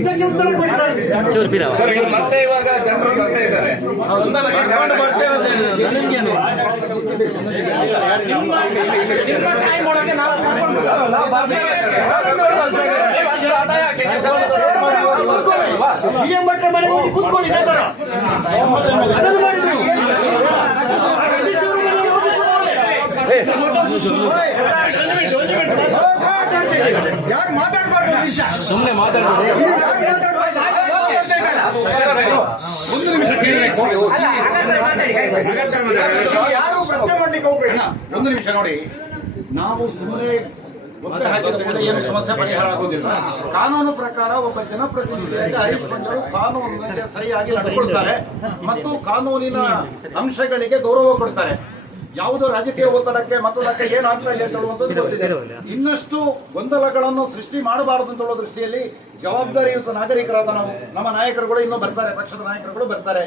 ಇದಕ್ಕೆ ಉತ್ತರ ಕೊಡಿ ಸರ್ ಸರ್, ಈಗ ಮತ್ತೆ ಇವಾಗ ಜನರು ಬರ್ತಾ ಇದ್ದಾರೆ ಗೊಂದಲಕ್ಕೆ ಕಾರಣ ನಿಮ್ಮ ಟೈಮ್ ಒಳಗೆ ನಾವು ನಾವು ಬರ್ತೇವೆ. BM ಭಟ್ರ ಮನೆಗೆ ಹೋಗಿ ಕೂತ್ಕೊಳ್ಳಿ ಇದೇ ತರ. ಅದನ್ನು ಮಾಡಿದ್ರು. ಯಾರು ಸುಮ್ಮನೆ ಒಂದು ನಿಮಿಷ ಕೇಳಬೇಕು ಯಾರು ಪ್ರಶ್ನೆ ಮಾಡ್ಲಿಕ್ಕೆ ಹೋಗ್ಬೇಡಿ ಒಂದು ನಿಮಿಷ ನೋಡಿ ನಾವು ಸುಮ್ಮನೆ ಏನು ಸಮಸ್ಯೆ ಪರಿಹಾರ ಆಗೋದಿಲ್ಲ ಕಾನೂನು ಪ್ರಕಾರ ಒಬ್ಬ ಜನಪ್ರತಿನಿಧಿಯಾಗಿ ಹರೀಶ್ ಬಂದರು ಕಾನೂನಿಗೆ ಸರಿಯಾಗಿ ನಡ್ಕೊಳ್ತಾರೆ ಮತ್ತು ಕಾನೂನಿನ ಅಂಶಗಳಿಗೆ ಗೌರವ ಕೊಡ್ತಾರೆ ಯಾವುದೋ ರಾಜಕೀಯ ಒತ್ತಡಕ್ಕೆ ಮತ್ತೊಂದಕ್ಕೆ ಏನಾಗ್ತಾ ಇದೆ ಅಂತ ಹೇಳುವಂಥದ್ದು ಗೊತ್ತಿದೆ. ಇನ್ನಷ್ಟು ಗೊಂದಲಗಳನ್ನು ಸೃಷ್ಟಿ ಮಾಡಬಾರದು ಅಂತ ಹೇಳೋ ದೃಷ್ಟಿಯಲ್ಲಿ ಜವಾಬ್ದಾರಿಯುತ ನಾಗರಿಕರಾದ ನಾವು ನಮ್ಮ ನಾಯಕರುಗಳು ಇನ್ನೂ ಬರ್ತಾರೆ ಪಕ್ಷದ ನಾಯಕರುಗಳು ಬರ್ತಾರೆ.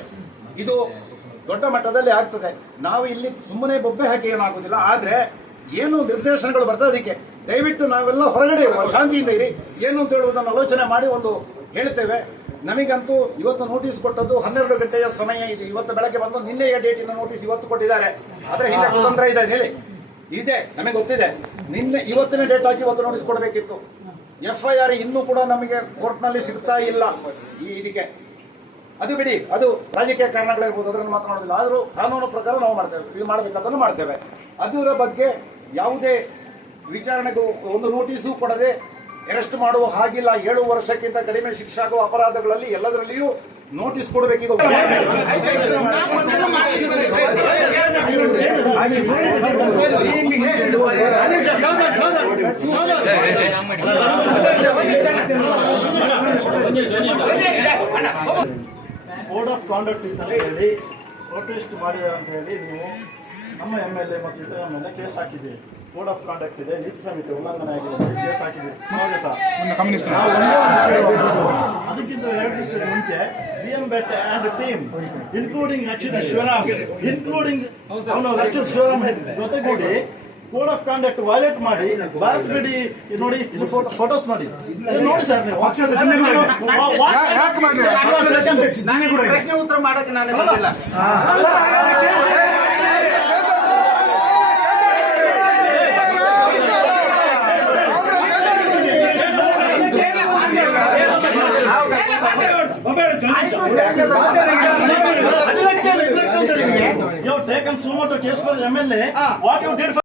ಇದು ದೊಡ್ಡ ಮಟ್ಟದಲ್ಲಿ ಆಗ್ತದೆ. ನಾವು ಇಲ್ಲಿ ಸುಮ್ಮನೆ ಬೊಬ್ಬೆ ಹಾಕಿ ಏನಾಗುದಿಲ್ಲ ಆದ್ರೆ ಏನು ನಿರ್ದೇಶನಗಳು ಬರ್ತದೆ ಅದಕ್ಕೆ ದಯವಿಟ್ಟು ನಾವೆಲ್ಲ ಹೊರಗಡೆ ಶಾಂತಿಯಿಂದ ಇರಿ. ಏನು ಅಂತ ಹೇಳುವುದನ್ನು ಆಲೋಚನೆ ಮಾಡಿ ಒಂದು ಹೇಳ್ತೇವೆ. ನಮಗಂತೂ ಇವತ್ತು ನೋಟಿಸ್ ಕೊಟ್ಟದ್ದು ಹನ್ನೆರಡು ಗಂಟೆಯ ಸಮಯ ಇದೆ. ಇವತ್ತು ಬೆಳಗ್ಗೆ ಬಂದು ನಿನ್ನೆಯ ಡೇಟಿನ ನೋಟಿಸ್ ಇವತ್ತು ಕೊಟ್ಟಿದ್ದಾರೆ. ಆದ್ರೆ ಹಿಂದೆ ಕುತಂತ್ರ ಇದೆ ಹೇಳಿ. ಇದೆ ನಮಗೆ ಗೊತ್ತಿದೆ. ನಿನ್ನೆ ಇವತ್ತಿನ ಡೇಟ್ ಹಾಕಿ ಇವತ್ತು ನೋಟಿಸ್ ಕೊಡಬೇಕಿತ್ತು. ಎಫ್ ಐ ಆರ್ ಇನ್ನೂ ಕೂಡ ನಮಗೆ ಕೋರ್ಟ್ನಲ್ಲಿ ಸಿಗ್ತಾ ಇಲ್ಲ ಈ ಇದಕ್ಕೆ. ಅದು ಬಿಡಿ ಅದು ರಾಜಕೀಯ ಕಾರಣಗಳಿರ್ಬೋದು ಅದನ್ನು ಮಾತನಾಡೋದಿಲ್ಲ ಆದರೂ ಕಾನೂನು ಪ್ರಕಾರ ನಾವು ಮಾಡ್ತೇವೆ. ಇದು ಮಾಡಬೇಕಾದನ್ನು ಮಾಡ್ತೇವೆ. ಅದರ ಬಗ್ಗೆ ಯಾವುದೇ ವಿಚಾರಣೆಗೂ ಒಂದು ನೋಟಿಸು ಕೊಡದೆ ಅರೆಸ್ಟ್ ಮಾಡುವ ಹಾಗಿಲ್ಲ. ಏಳು ವರ್ಷಕ್ಕಿಂತ ಕಡಿಮೆ ಶಿಕ್ಷೆ ಆಗುವ ಅಪರಾಧಗಳಲ್ಲಿ ಎಲ್ಲದರಲ್ಲಿಯೂ ನೋಟಿಸ್ ಕೊಡಬೇಕೀಗ ಕೋಡ್ ಆಫ್ ಕಾಂಡಕ್ಟ್ ಇತ್ತು ಅಂತ ಹೇಳಿ. ಪ್ರೊಟೆಸ್ಟ್ ಮಾಡಿದ್ದಾರೆ ಅಂತ ಹೇಳಿ ನೀವು ನಮ್ಮ ಎಂ ಎಲ್ ಎ ಮತ್ತು ಇತರ ಮೇಲೆ ಕೇಸ್ ಹಾಕಿದೆ ಕೋಡ್ ಆಫ್ ಕಾಂಡಕ್ಟ್ ಇದೆ ನೀತಿ ಸಂಹಿತೆ ಉಲ್ಲಂಘನೆ ಆಗಿದೆ ಕೇಸ್ ಹಾಕಿದೆ ಸ್ವಾಗತ. ಅದಕ್ಕಿಂತ ಎರಡು ದಿವಸದ ಮುಂಚೆ B M Betta and team including Akshith Shivaram including ಅವನು ಅಕ್ಷಿತ್ ಶಿವರಾಮ್ ಜೊತೆಗೂಡಿ ಕೋಡ್ ಆಫ್ ಕಾಂಡಕ್ಟ್ ವೈಲೇಟ್ ಮಾಡಿ ಭಾರತ್ ಬಿಡಿ ನೋಡಿ ಫೋಟೋಸ್ ನೋಡಿ. ಇದು ನೋಡಿ ಸರ್ ನೀವು. ಪ್ರಶ್ನೆ ಉತ್ತರ ಮಾಡಕ್ಕೆ ನಾನು ಬಂದಿಲ್ಲ You have taken sumo to case for MLA. What you did for